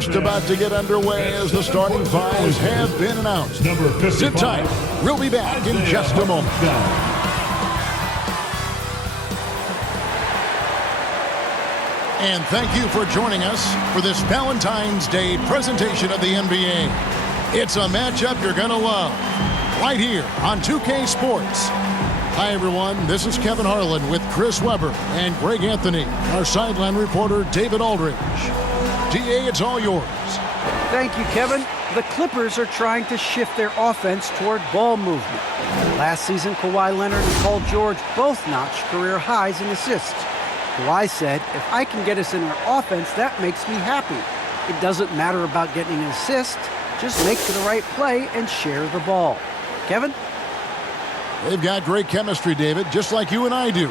Just about to get underway as the starting fives have been announced. Sit tight. We'll be back in just a moment. And thank you for joining us for this Valentine's Day presentation of the NBA. It's a matchup you're going to love right here on 2K Sports. Hi, everyone. This is Kevin Harlan with Chris Webber and Greg Anthony, our sideline reporter David Aldridge. DA, it's all yours. Thank you, Kevin. The Clippers are trying to shift their offense toward ball movement. Last season, Kawhi Leonard and Paul George both notched career highs in assists. Kawhi said, if I can get us in our offense, that makes me happy. It doesn't matter about getting an assist. Just make the right play and share the ball. Kevin? They've got great chemistry, David, just like you and I do.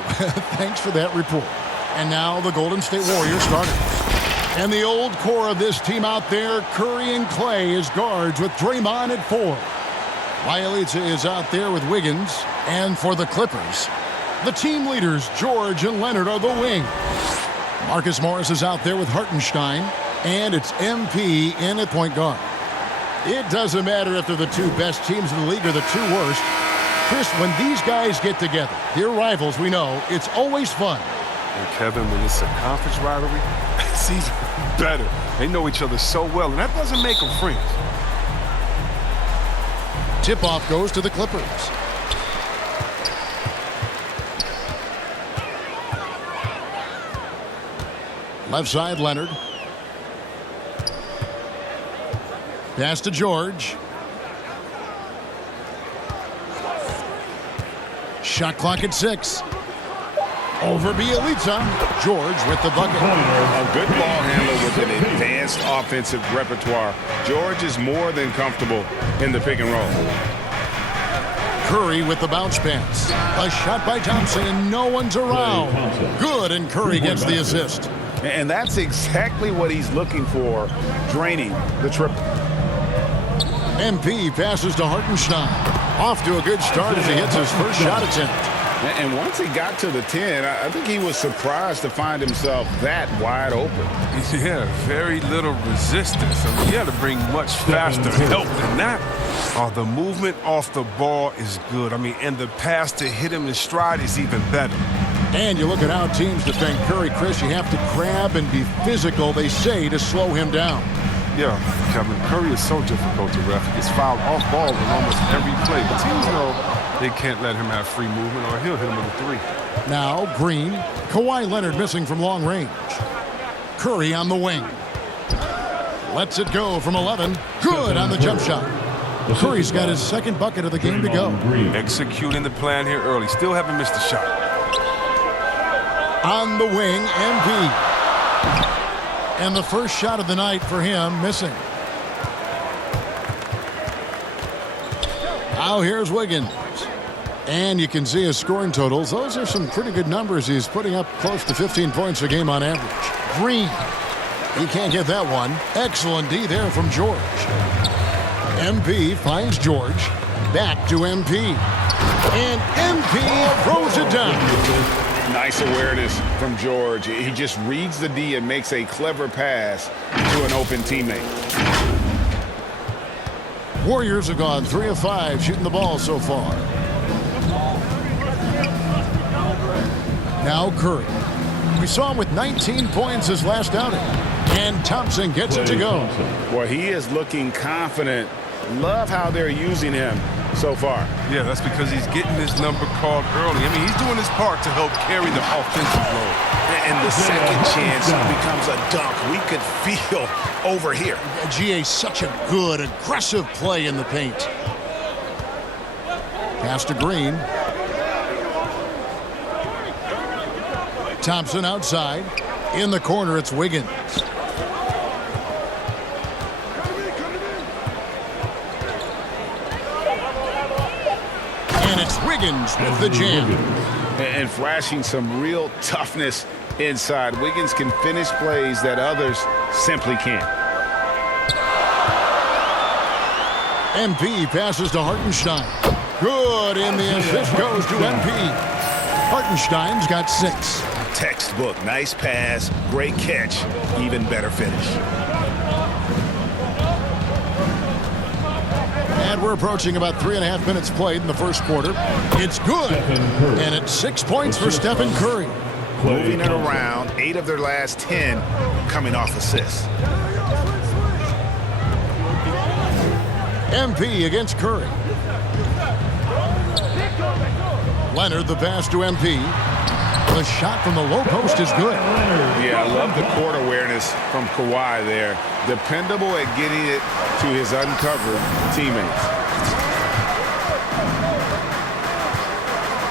Thanks for that report. And now the Golden State Warriors starters. And the old core of this team out there, Curry and Clay as guards with Draymond at 4. Bielitsa is out there with Wiggins. And for the Clippers, the team leaders, George and Leonard, are the wing. Marcus Morris is out there with Hartenstein. And it's MP in at point guard. It doesn't matter if they're the two best teams in the league or the two worst. Chris, when these guys get together, they're rivals, we know, it's always fun. And Kevin, when it's a conference rivalry, it's even better. They know each other so well, and that doesn't make them friends. Tip-off goes to the Clippers. Left side, Leonard. Pass to George. Shot clock at 6. Over Bielitsa. George with the bucket. A good ball handler with an advanced offensive repertoire. George is more than comfortable in the pick and roll. Curry with the bounce pass. A shot by Thompson, and no one's around. Good, and Curry gets the assist. And that's exactly what he's looking for, draining the triple. MP passes to Hartenstein. Off to a good start as he hits his first shot attempt. And once he got to the 10, I think he was surprised to find himself that wide open. Yeah, very little resistance. I mean, you had to bring much faster help than that. Oh, the movement off the ball is good. I mean, and the pass to hit him in stride is even better. And you look at how teams defend Curry, Chris, you have to grab and be physical, they say, to slow him down. Yeah, Kevin, Curry is so difficult to ref. He gets fouled off ball in almost every play. But teams know they can't let him have free movement or he'll hit him with a 3. Now Green. Kawhi Leonard missing from long range. Curry on the wing. Lets it go from 11. Good on the jump shot. Curry's got his second bucket of the game to go. Executing the plan here early. Still haven't missed a shot. On the wing, MP. And the first shot of the night for him, missing. Now here's Wiggins. And you can see his scoring totals. Those are some pretty good numbers. He's putting up close to 15 points a game on average. Green. He can't get that one. Excellent D there from George. MP finds George. Back to MP. And MP throws it down. Nice awareness from George. He just reads the D and makes a clever pass to an open teammate. Warriors have gone 3 of 5 shooting the ball so far. Now Curry. We saw him with 19 points his last outing. And Thompson gets it to go. Well, he is looking confident. Love how they're using him so far. Yeah, that's because he's getting his number called early. I mean, he's doing his part to help carry the offensive load. And the second chance becomes a dunk. We could feel over here. GA, such a good, aggressive play in the paint. Pass to Green. Thompson outside. In the corner, it's Wiggins. And it's Wiggins with the jam. And flashing some real toughness inside. Wiggins can finish plays that others simply can't. MP passes to Hartenstein. Good, and the assist goes to MP. Hartenstein's got 6. Textbook, nice pass, great catch, even better finish. And we're approaching about 3.5 minutes played in the first quarter. It's good. And it's 6 points for Stephen Curry. Moving it around, 8 of their last 10 coming off assists. MP against Curry. Leonard the pass to MP. The shot from the low post is good. Yeah, I love the court awareness from Kawhi there. Dependable at getting it to his uncovered teammates.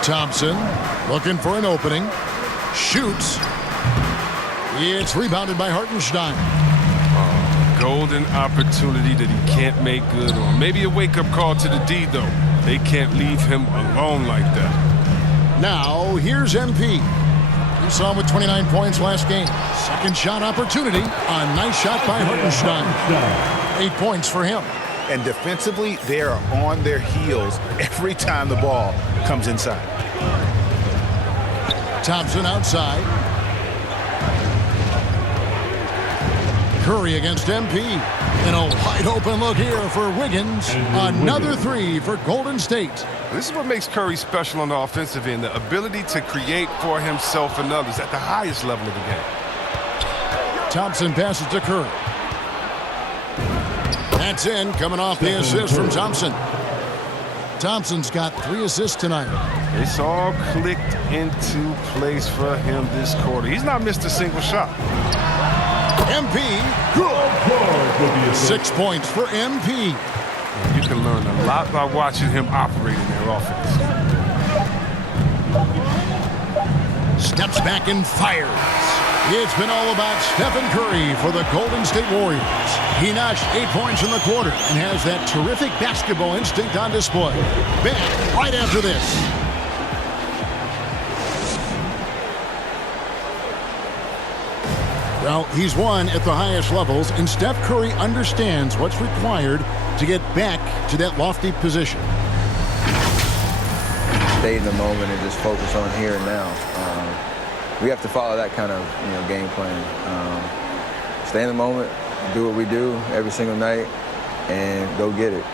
Thompson looking for an opening. Shoots. It's rebounded by Hartenstein. Golden opportunity that he can't make good on. Maybe a wake-up call to the D, though. They can't leave him alone like that. Now, here's MP. We saw him with 29 points last game. Second shot opportunity. A nice shot by Hartenstein. 8 points for him. And defensively, they are on their heels every time the ball comes inside. Thompson outside. Curry against MP. And a wide open look here for Wiggins. Another three for Golden State. This is what makes Curry special on the offensive end, the ability to create for himself and others at the highest level of the game. Thompson passes to Curry. That's in, coming off the assist from Thompson. Thompson's got 3 assists tonight. It's all clicked into place for him this quarter. He's not missed a single shot. MP, good. 6 points for MP. You can learn a lot by watching him operate in their offense. Steps back and fires. It's been all about Stephen Curry for the Golden State Warriors. He notched 8 points in the quarter and has that terrific basketball instinct on display. Back right after this. Well, he's won at the highest levels, and Steph Curry understands what's required to get back to that lofty position. Stay in the moment and just focus on here and now. We have to follow that kind of game plan. Stay in the moment, do what we do every single night, and go get it.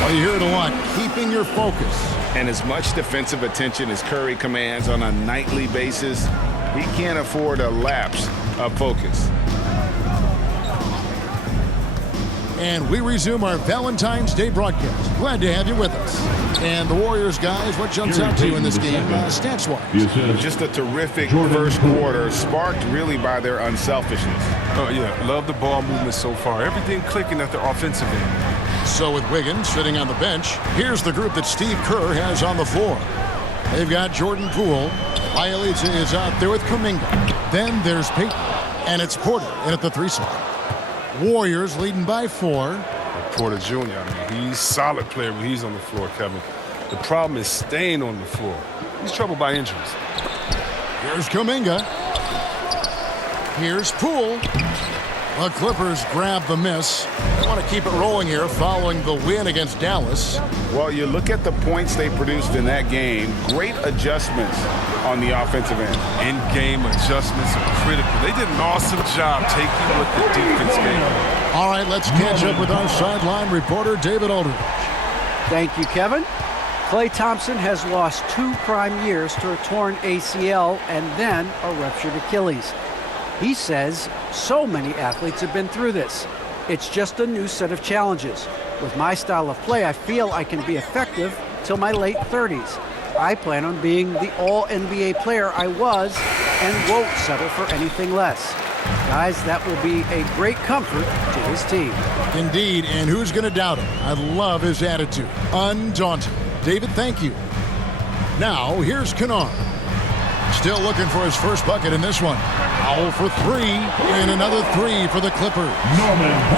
Well, you hear it a lot, keeping your focus. And as much defensive attention as Curry commands on a nightly basis, he can't afford a lapse of focus. And we resume our Valentine's Day broadcast. Glad to have you with us. And the Warriors, guys, what jumps out to you in this game, stats-wise? Just a terrific first quarter, sparked really by their unselfishness. Oh, yeah, love the ball movement so far. Everything clicking at the offensive end. So with Wiggins sitting on the bench, here's the group that Steve Kerr has on the floor. They've got Jordan Poole. Bielitsa is out there with Kuminga. Then there's Payton. And it's Porter in at the 3 spot. Warriors leading by 4. Porter Jr., I mean, he's a solid player when he's on the floor, Kevin. The problem is staying on the floor. He's troubled by injuries. Here's Kuminga. Here's Poole. The Clippers grab the miss. They want to keep it rolling here following the win against Dallas. Well, you look at the points they produced in that game. Great adjustments on the offensive end. In-game adjustments are critical. They did an awesome job taking what the defense gave them. All right, let's catch up with our sideline reporter, David Aldridge. Thank you, Kevin. Klay Thompson has lost 2 prime years to a torn ACL and then a ruptured Achilles. He says so many athletes have been through this. It's just a new set of challenges. With my style of play, I feel I can be effective till my late 30s. I plan on being the all-NBA player I was and won't settle for anything less. Guys, that will be a great comfort to his team. Indeed, and who's going to doubt him? I love his attitude. Undaunted. David, thank you. Now, here's Kennard. Still looking for his first bucket in this one. Foul for 3, and another 3 for the Clippers.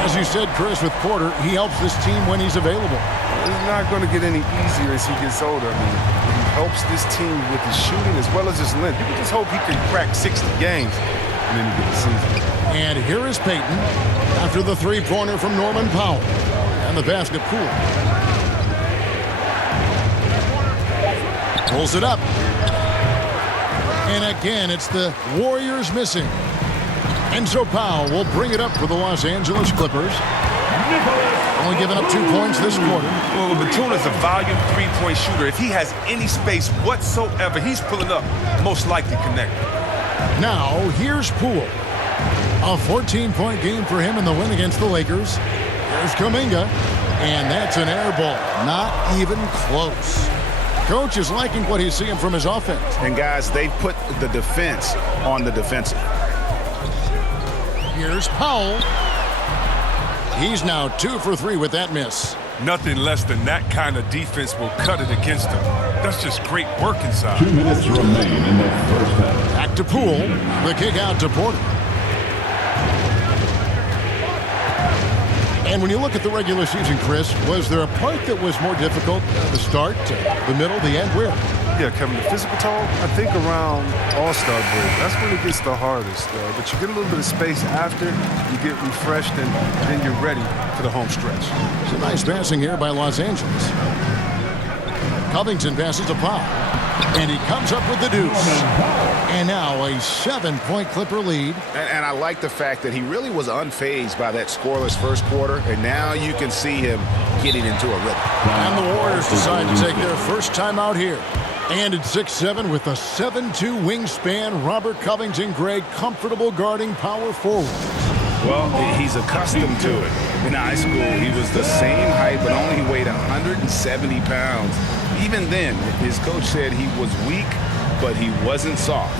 As you said, Chris, with Porter, he helps this team when he's available. It's not going to get any easier as he gets older. I mean, he helps this team with his shooting as well as his length. You can just hope he can crack 60 games and then he get the season. And here is Payton after the 3-pointer from Norman Powell. And the basket Poole. Pulls it up. And again, it's the Warriors missing. And so Powell will bring it up for the Los Angeles Clippers. Only giving up 2 points this quarter. Well, Batum is a volume three-point shooter. If he has any space whatsoever, he's pulling up, most likely connected. Now, here's Poole. A 14-point game for him in the win against the Lakers. Here's Kuminga, and that's an air ball. Not even close. Coach is liking what he's seeing from his offense. And, guys, they put the defense on the defensive. Here's Powell. He's now 2 for 3 with that miss. Nothing less than that kind of defense will cut it against him. That's just great work inside. 2 minutes remain in the first half. Back to Poole. The kick out to Porter. And when you look at the regular season, Chris, was there a part that was more difficult? The start, the middle, the end? Where? Yeah, Kevin, the physical toll, I think around All-Star break. That's when it gets the hardest. But you get a little bit of space after, you get refreshed, and then you're ready for the home stretch. It's a nice passing here by Los Angeles. Covington passes to Powell, and he comes up with the deuce. And now a 7-point Clipper lead. And I like the fact that he really was unfazed by that scoreless first quarter, and now you can see him getting into a rhythm. And the Warriors decide to take their first time out here. And at 6'7" with a 7'2" wingspan, Robert Covington, Greg, comfortable guarding power forward. Well, he's accustomed to it. In high school, he was the same height, but only weighed 170 pounds. Even then, his coach said he was weak, but he wasn't soft.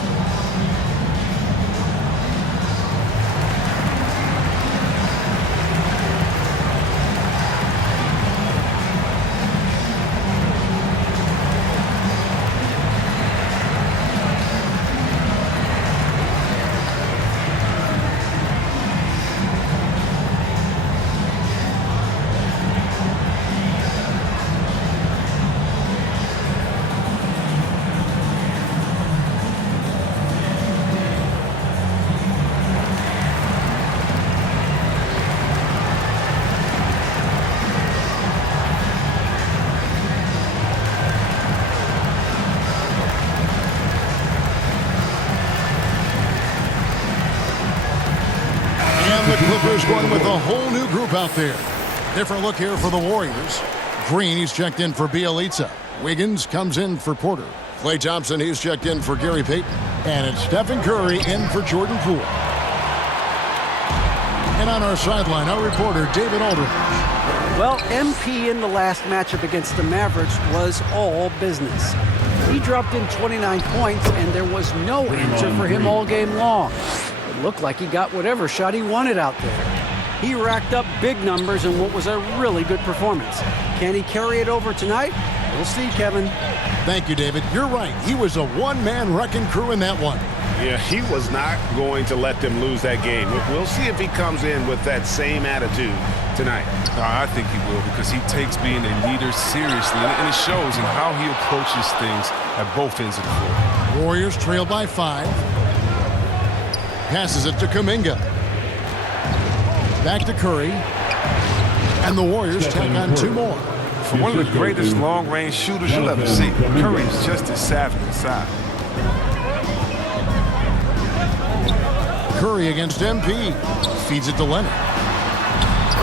The Clippers going with a whole new group out there. Different look here for the Warriors. Green, he's checked in for Bielitsa. Wiggins comes in for Porter. Klay Thompson, he's checked in for Gary Payton. And it's Stephen Curry in for Jordan Poole. And on our sideline, our reporter, David Aldridge. Well, MP in the last matchup against the Mavericks was all business. He dropped in 29 points, and there was no answer for him all game long. It looked like he got whatever shot he wanted out there. He racked up big numbers in what was a really good performance. Can he carry it over tonight? We'll see, Kevin. Thank you, David. You're right. He was a one-man wrecking crew in that one. Yeah, he was not going to let them lose that game. We'll see if he comes in with that same attitude tonight. I think he will, because he takes being a leader seriously, and it shows in how he approaches things at both ends of the floor. Warriors trail by 5. Passes it to Kuminga. Back to Curry. And the Warriors tack on 2 more. For one of the greatest long-range shooters you'll ever see, Curry is just as savvy inside. Curry against MP. Feeds it to Leonard.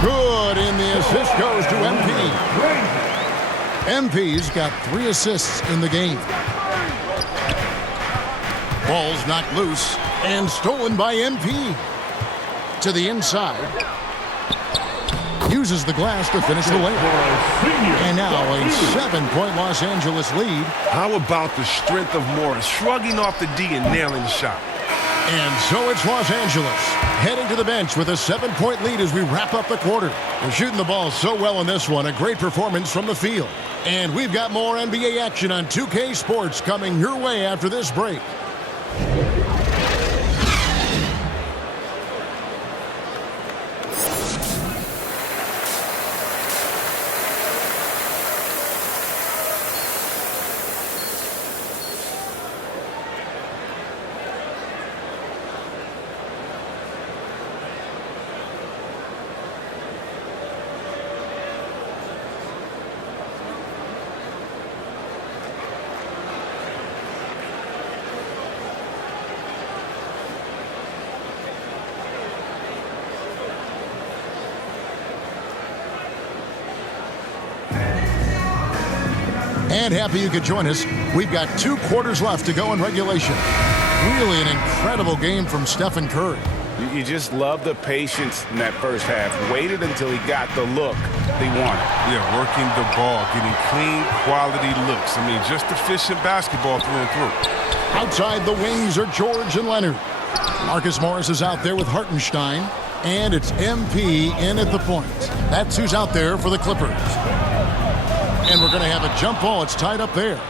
Good, and the assist goes to MP. MP's got 3 assists in the game. Ball's knocked loose and stolen by MP. To the inside. Uses the glass to finish the layup. And now a 7-point Los Angeles lead. How about the strength of Morris, shrugging off the D and nailing the shot? And so it's Los Angeles heading to the bench with a 7-point lead as we wrap up the quarter. They're shooting the ball so well in this one. A great performance from the field. And we've got more NBA action on 2K Sports coming your way after this break. And happy you could join us. We've got 2 quarters left to go in regulation. Really an incredible game from Stephen Curry. You just love the patience in that first half. Waited until he got the look he wanted. Yeah, working the ball, getting clean, quality looks. I mean, just efficient basketball through and through. Outside the wings are George and Leonard. Marcus Morris is out there with Hartenstein. And it's MP in at the point. That's who's out there for the Clippers. And we're going to have a jump ball. It's tied up there.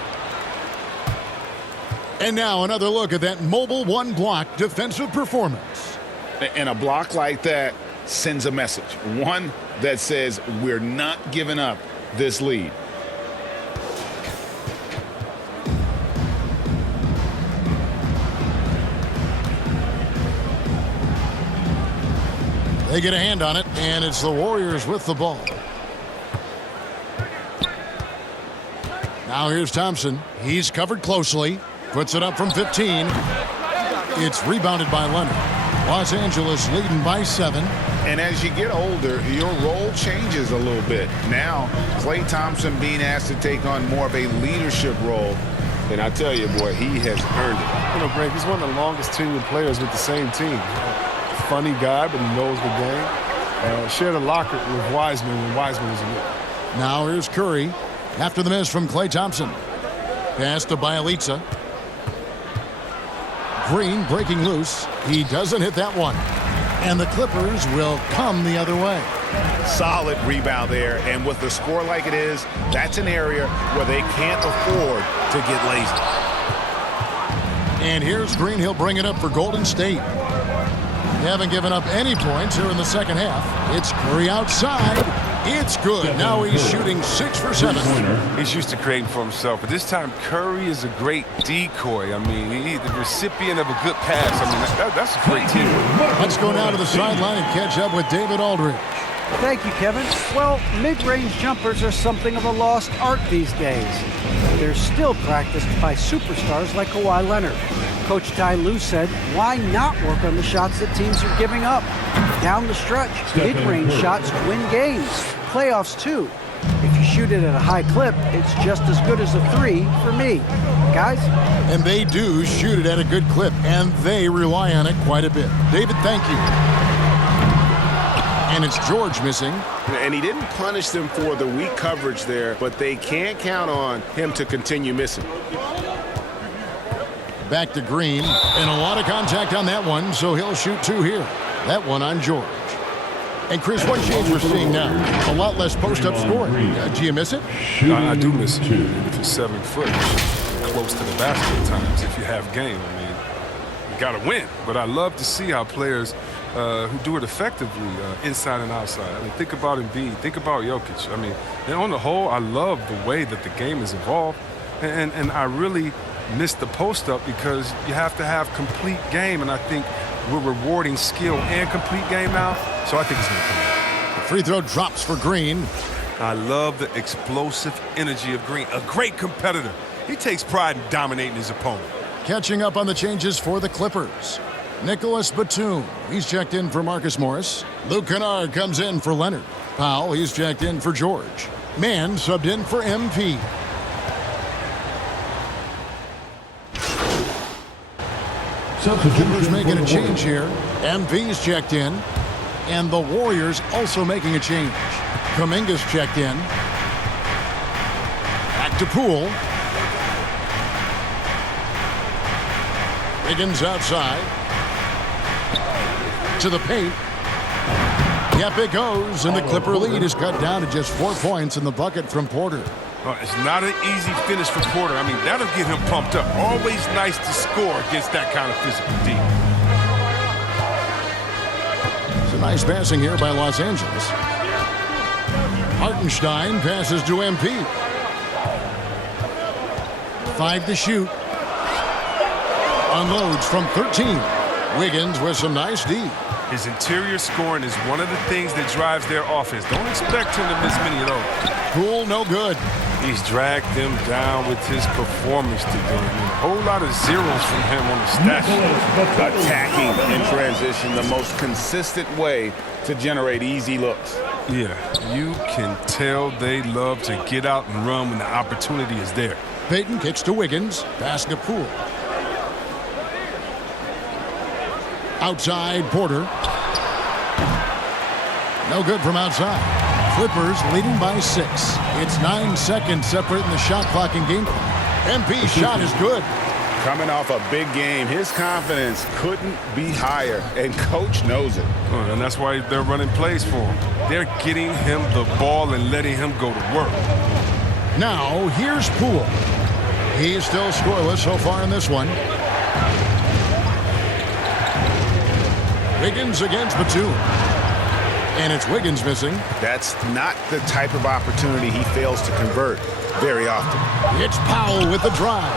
And now another look at that mobile one-block defensive performance. And a block like that sends a message. One that says we're not giving up this lead. They get a hand on it, and it's the Warriors with the ball. Now here's Thompson. He's covered closely. Puts it up from 15. It's rebounded by Leonard. Los Angeles leading by 7. And as you get older, your role changes a little bit. Now, Klay Thompson being asked to take on more of a leadership role. And I tell you, boy, he has earned it. You know, Greg, he's one of the longest tenured players with the same team. Funny guy, but he knows the game. Shared a locker with Wiseman when Wiseman was in it. Now here's Curry. After the miss from Klay Thompson. Pass to Bielitsa. Green breaking loose. He doesn't hit that one. And the Clippers will come the other way. Solid rebound there. And with the score like it is, that's an area where they can't afford to get lazy. And here's Green. He'll bring it up for Golden State. They haven't given up any points here in the second half. It's Curry outside. It's good. Now he's shooting 6 for 7. He's used to creating for himself, but this time Curry is a great decoy. I mean, he's the recipient of a good pass. I mean, that's a great team. Let's go now to the sideline and catch up with David Aldridge. Thank you, Kevin. Well, mid-range jumpers are something of a lost art these days. They're still practiced by superstars like Kawhi Leonard. Coach Ty Lue said, why not work on the shots that teams are giving up? Down the stretch, mid-range shots win games. Playoffs, too. If you shoot it at a high clip, it's just as good as a 3 for me. Guys? And they do shoot it at a good clip, and they rely on it quite a bit. David, thank you. And it's George missing. And he didn't punish them for the weak coverage there, but they can't count on him to continue missing. Back to Green, and a lot of contact on that one, so he'll shoot 2 here. That one on George. And Chris, what shades we're seeing now? A lot less post-up scoring. Do you miss it? I do miss it. If you're 7 foot, close to the basket at times, if you have game, I mean, you got to win. But I love to see how players who do it effectively inside and outside. I mean, think about Embiid. Think about Jokic. I mean, and on the whole, I love the way that the game has evolved. And I really miss the post-up because you have to have complete game. And I think we're rewarding skill and complete game now. So I think it's going to come out. The free throw drops for Green. I love the explosive energy of Green. A great competitor. He takes pride in dominating his opponent. Catching up on the changes for the Clippers. Nicholas Batum, he's checked in for Marcus Morris. Luke Kennard comes in for Leonard. Powell, he's checked in for George. Mann subbed in for MP. Clippers making a change here. MP's checked in. And the Warriors also making a change. Kuminga's checked in. Back to Poole. Wiggins outside. To the paint. Yep, it goes. And the Clipper lead is cut down to just 4 points in the bucket from Porter. It's not an easy finish for Porter. I mean, that'll get him pumped up. Always nice to score against that kind of physical D. It's a nice passing here by Los Angeles. Hartenstein passes to MP. 5 to shoot. Unloads from 13. Wiggins with some nice D. His interior scoring is one of the things that drives their offense. Don't expect him to miss many of those. Poole, no good. He's dragged them down with his performance today. A whole lot of zeros from him on the stat sheet. Attacking in transition, the most consistent way to generate easy looks. Yeah, you can tell they love to get out and run when the opportunity is there. Peyton kicks to Wiggins. Pass to Poole. Outside, Porter. No good from outside. Clippers leading by 6. It's 9 seconds separating the shot clock and game clock. MP's shot is good. Coming off a big game, his confidence couldn't be higher, and Coach knows it. Oh, and that's why they're running plays for him. They're getting him the ball and letting him go to work. Now, here's Poole. He's still scoreless so far in this one. Wiggins against Batum. And it's Wiggins missing. That's not the type of opportunity he fails to convert very often. It's Powell with the drive.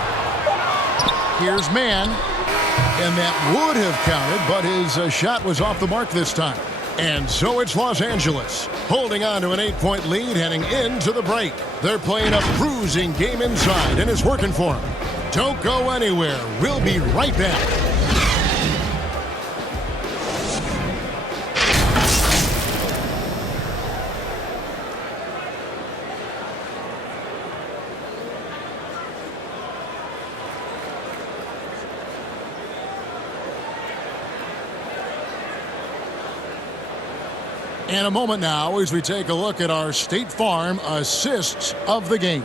Here's Mann. And that would have counted, but his shot was off the mark this time. And so it's Los Angeles, holding on to an 8-point lead heading into the break. They're playing a bruising game inside, and it's working for them. Don't go anywhere. We'll be right back. In a moment now as we take a look at our State Farm assists of the game.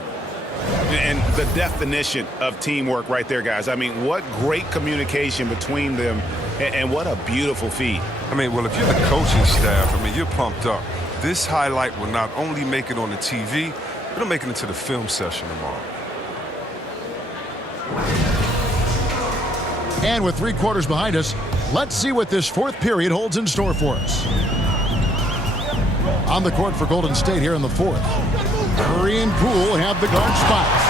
And the definition of teamwork right there, guys. I mean, what great communication between them, and what a beautiful feed. I mean, well, if you're the coaching staff, I mean, you're pumped up. This highlight will not only make it on the TV, it'll make it into the film session tomorrow. And with 3 quarters behind us, let's see what this 4th period holds in store for us. On the court for Golden State here in the 4th. Curry and Poole have the guard spots.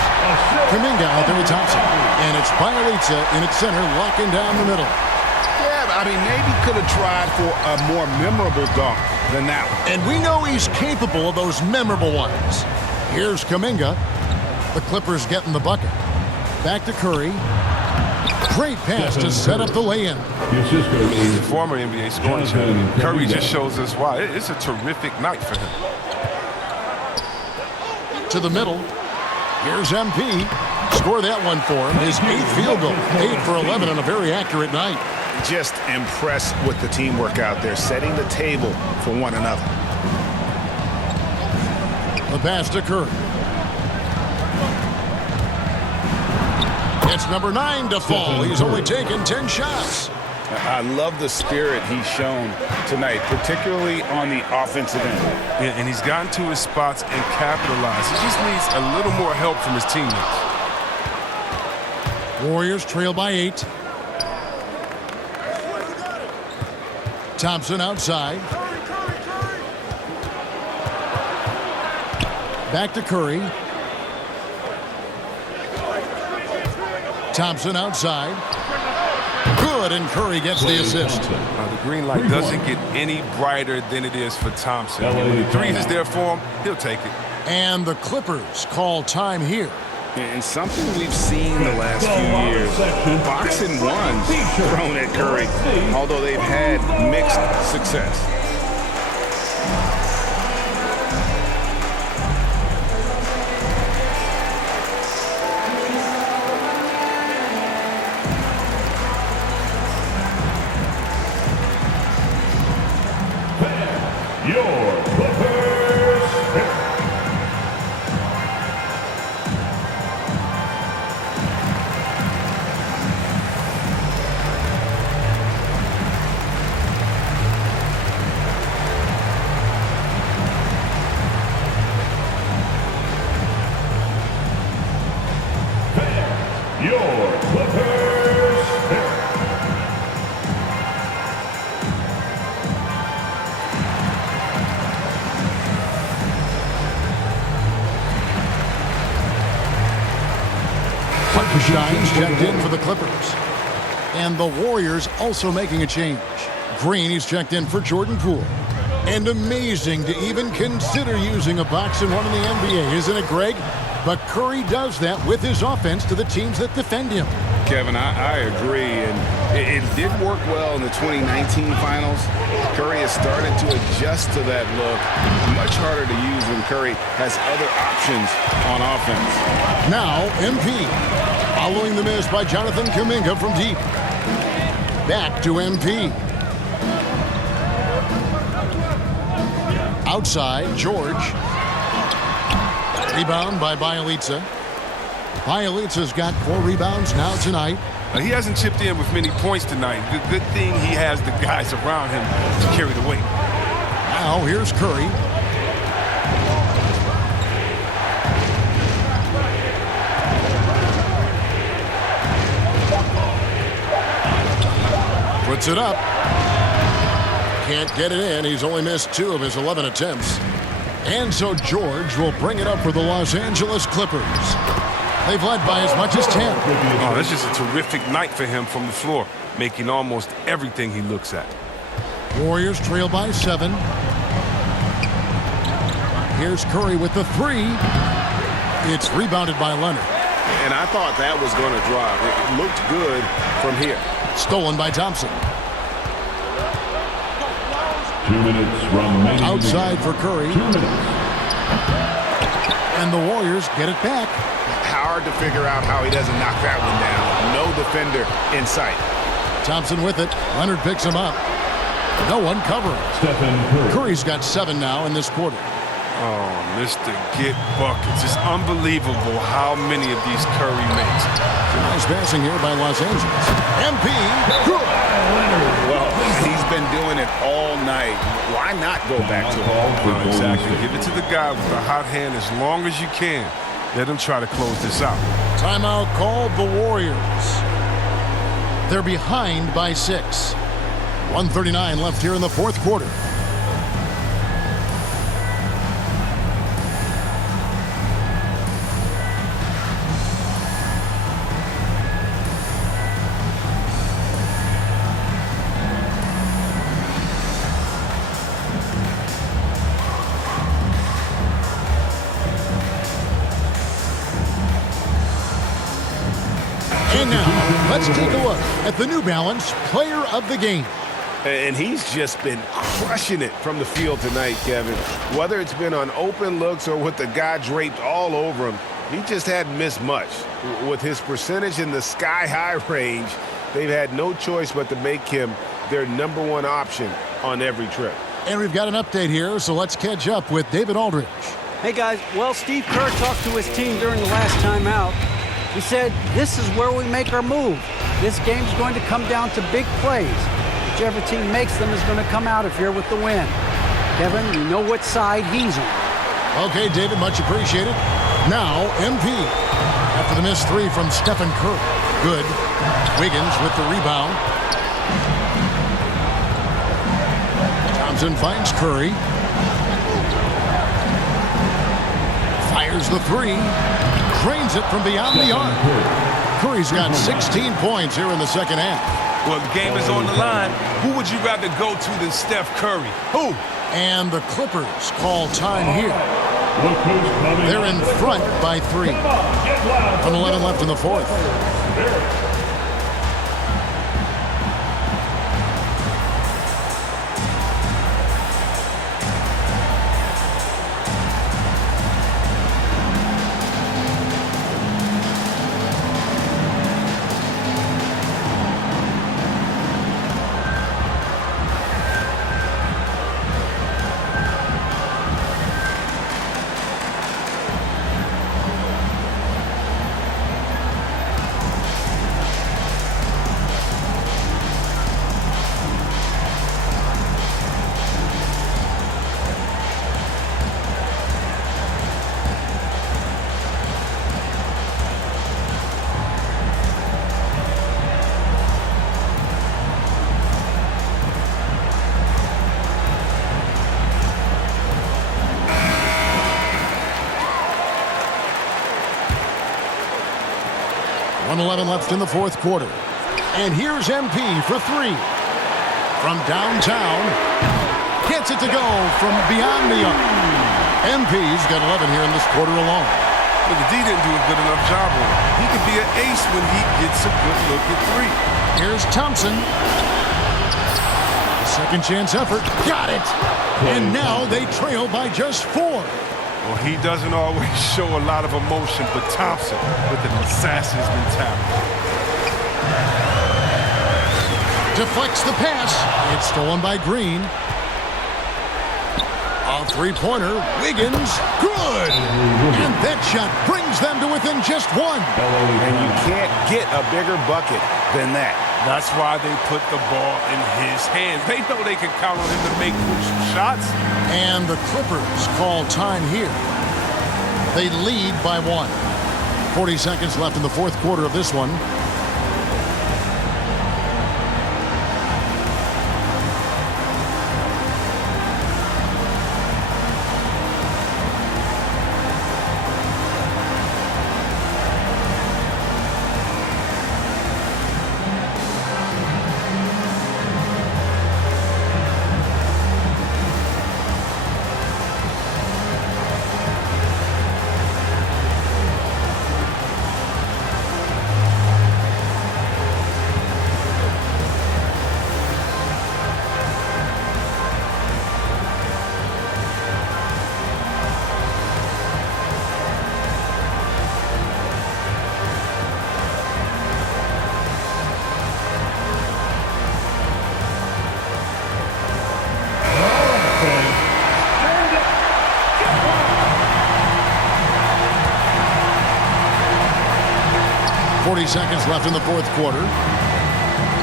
Kuminga out there with Thompson. And it's Bielitsa in its center, locking down the middle. Yeah, I mean, maybe could have tried for a more memorable dunk than that one. And we know he's capable of those memorable ones. Here's Kuminga. The Clippers getting the bucket. Back to Curry. Great pass to set up the lay-in. He's a former NBA scoring champion. Curry just shows us why. It's a terrific night for him. To the middle. Here's MP. Score that one for him. His 8th field goal. 8 for 11 on a very accurate night. Just impressed with the teamwork out there, setting the table for one another. The pass to Curry. It's number 9 to fall. He's only taken 10 shots. I love the spirit he's shown tonight, particularly on the offensive end. Yeah, and he's gotten to his spots and capitalized. He just needs a little more help from his teammates. Warriors trail by 8. Thompson outside. Back to Curry. Thompson outside. Good, and Curry gets the assist. The green light doesn't get any brighter than it is for Thompson. When the 3 is there for him, he'll take it. And the Clippers call time here. And something we've seen the last few years, boxing ones thrown at Curry, although they've had mixed success. Your Clippers pick. Your Clippers pick. Shines checked in for the Clippers. And the Warriors also making a change. Green is checked in for Jordan Poole. And amazing to even consider using a box and 1 in the NBA, isn't it, Greg? But Curry does that with his offense to the teams that defend him. Kevin, I agree. And it did work well in the 2019 finals. Curry has started to adjust to that look. Much harder to use when Curry has other options on offense. Now, MP. Following the miss by Jonathan Kuminga from deep. Back to MP. Outside, George. Rebound by Bjelica. Bjelica's got 4 rebounds now tonight. He hasn't chipped in with many points tonight. Good thing he has the guys around him to carry the weight. Now, here's Curry. Puts it up. Can't get it in. He's only missed 2 of his 11 attempts. And so George will bring it up for the Los Angeles Clippers. They've led by as much as 10. Oh, that's just a terrific night for him from the floor, making almost everything he looks at. Warriors trail by 7. Here's Curry with the 3. It's rebounded by Leonard. And I thought that was going to drop. It looked good from here. Stolen by Thompson. 2 minutes remaining. Outside for Curry. 2 minutes. And the Warriors get it back. Hard to figure out how he doesn't knock that one down. No defender in sight. Thompson with it. Leonard picks him up. No one covering. Stephen Curry. Curry's got 7 now in this quarter. Oh, Mr. Get Buckets. It's unbelievable how many of these Curry makes. Nice passing here by Los Angeles. MP. Well, he's been doing it all night. Why not go back to him? No, exactly. Give it to the guy with the hot hand as long as you can. Let him try to close this out. Timeout called the Warriors. They're behind by 6. 1:39 left here in the 4th quarter. And now, let's take a look at the New Balance Player of the Game. And he's just been crushing it from the field tonight, Kevin. Whether it's been on open looks or with the guy draped all over him, he just hadn't missed much. With his percentage in the sky-high range, they've had no choice but to make him their #1 option on every trip. And we've got an update here, so let's catch up with David Aldridge. Hey, guys. Well, Steve Kerr talked to his team during the last timeout. He said, this is where we make our move. This game's going to come down to big plays. Whichever team makes them is going to come out of here with the win. Kevin, you know what side he's on. Okay, David, much appreciated. Now, MP. After the missed 3 from Stephen Curry. Good. Wiggins with the rebound. Thompson finds Curry. Fires the 3. Drains it from beyond the arc. Curry's got 16 points here in the second half. Well, the game is on the line. Who would you rather go to than Steph Curry? Who? And the Clippers call time here. They're in front by 3. 1:11 left in the 4th. .11 left in the 4th quarter. And here's MP for 3. From downtown. Gets it to go from beyond the arc. MP's got 11 here in this quarter alone. But the D didn't do a good enough job on him. He could be an ace when he gets a good look at three. Here's Thompson. Second chance effort. Got it. And now they trail by just 4. Well, he doesn't always show a lot of emotion, but Thompson with an assassin's mentality. Deflects the pass. It's stolen by Green. A three-pointer. Wiggins. Good. And that shot brings them to within just 1. And you can't get a bigger bucket than that. That's why they put the ball in his hands. They know they can count on him to make crucial shots. And the Clippers call time here. They lead by 1. 40 seconds left in the fourth quarter of this one. Seconds left in the fourth quarter.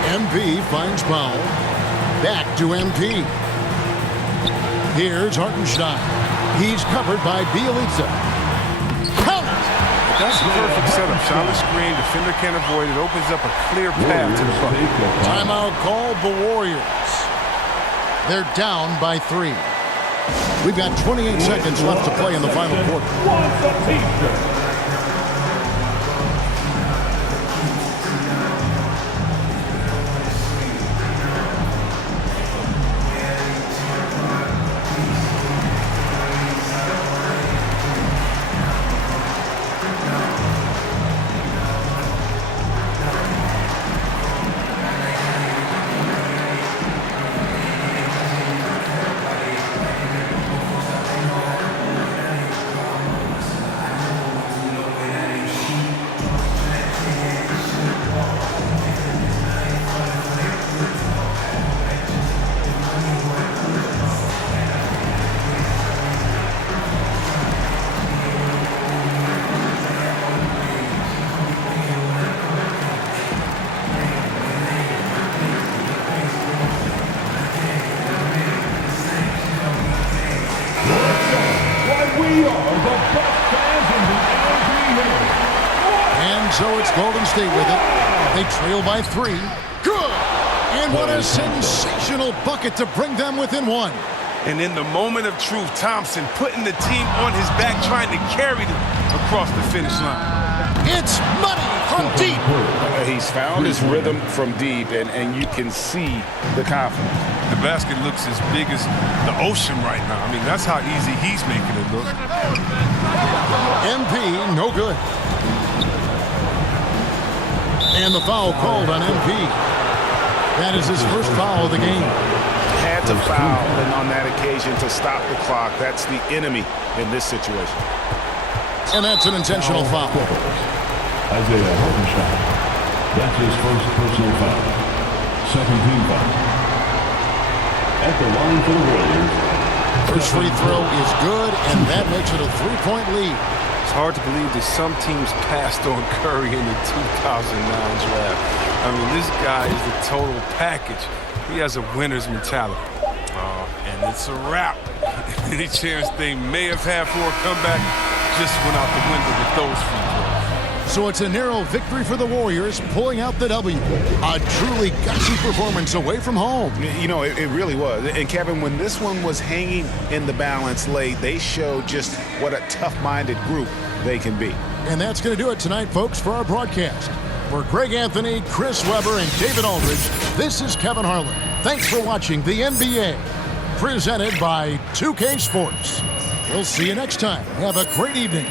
MP finds Powell. Back to MP. Here's Hartenstein. He's covered by Bielitsa. Count it! That's a perfect setup. Shot the screen. Defender can't avoid it. Opens up a clear path to the bucket. Timeout called the Warriors. They're down by 3. We've got 28 seconds left to play in the final quarter. So it's Golden State with it. They trail by 3. Good! And what a sensational bucket to bring them within 1. And in the moment of truth, Thompson putting the team on his back, trying to carry them across the finish line. It's money from deep. He's found his rhythm from deep, and you can see the confidence. The basket looks as big as the ocean right now. I mean, that's how easy he's making it look. MP, no good. And the foul called on MP. That is his first foul of the game. Had to foul on that occasion to stop the clock. That's the enemy in this situation. And that's an intentional foul. Isaiah Hartenstein. That's his first personal foul. Second team foul. At the line for the Warriors. First free throw is good, and that makes it a 3-point lead. It's hard to believe that some teams passed on Curry in the 2009 draft. I mean, this guy is the total package. He has a winner's mentality. And it's a wrap. Any chance they may have had for a comeback just went out the window with those free throws. So it's a narrow victory for the Warriors, pulling out the W. A truly gutsy performance away from home. You know, it really was. And Kevin, when this one was hanging in the balance late, they showed just what a tough-minded group they can be. And that's going to do it tonight, folks, for our broadcast. For Greg Anthony, Chris Webber, and David Aldridge, this is Kevin Harlan. Thanks for watching the NBA, presented by 2K Sports. We'll see you next time. Have a great evening.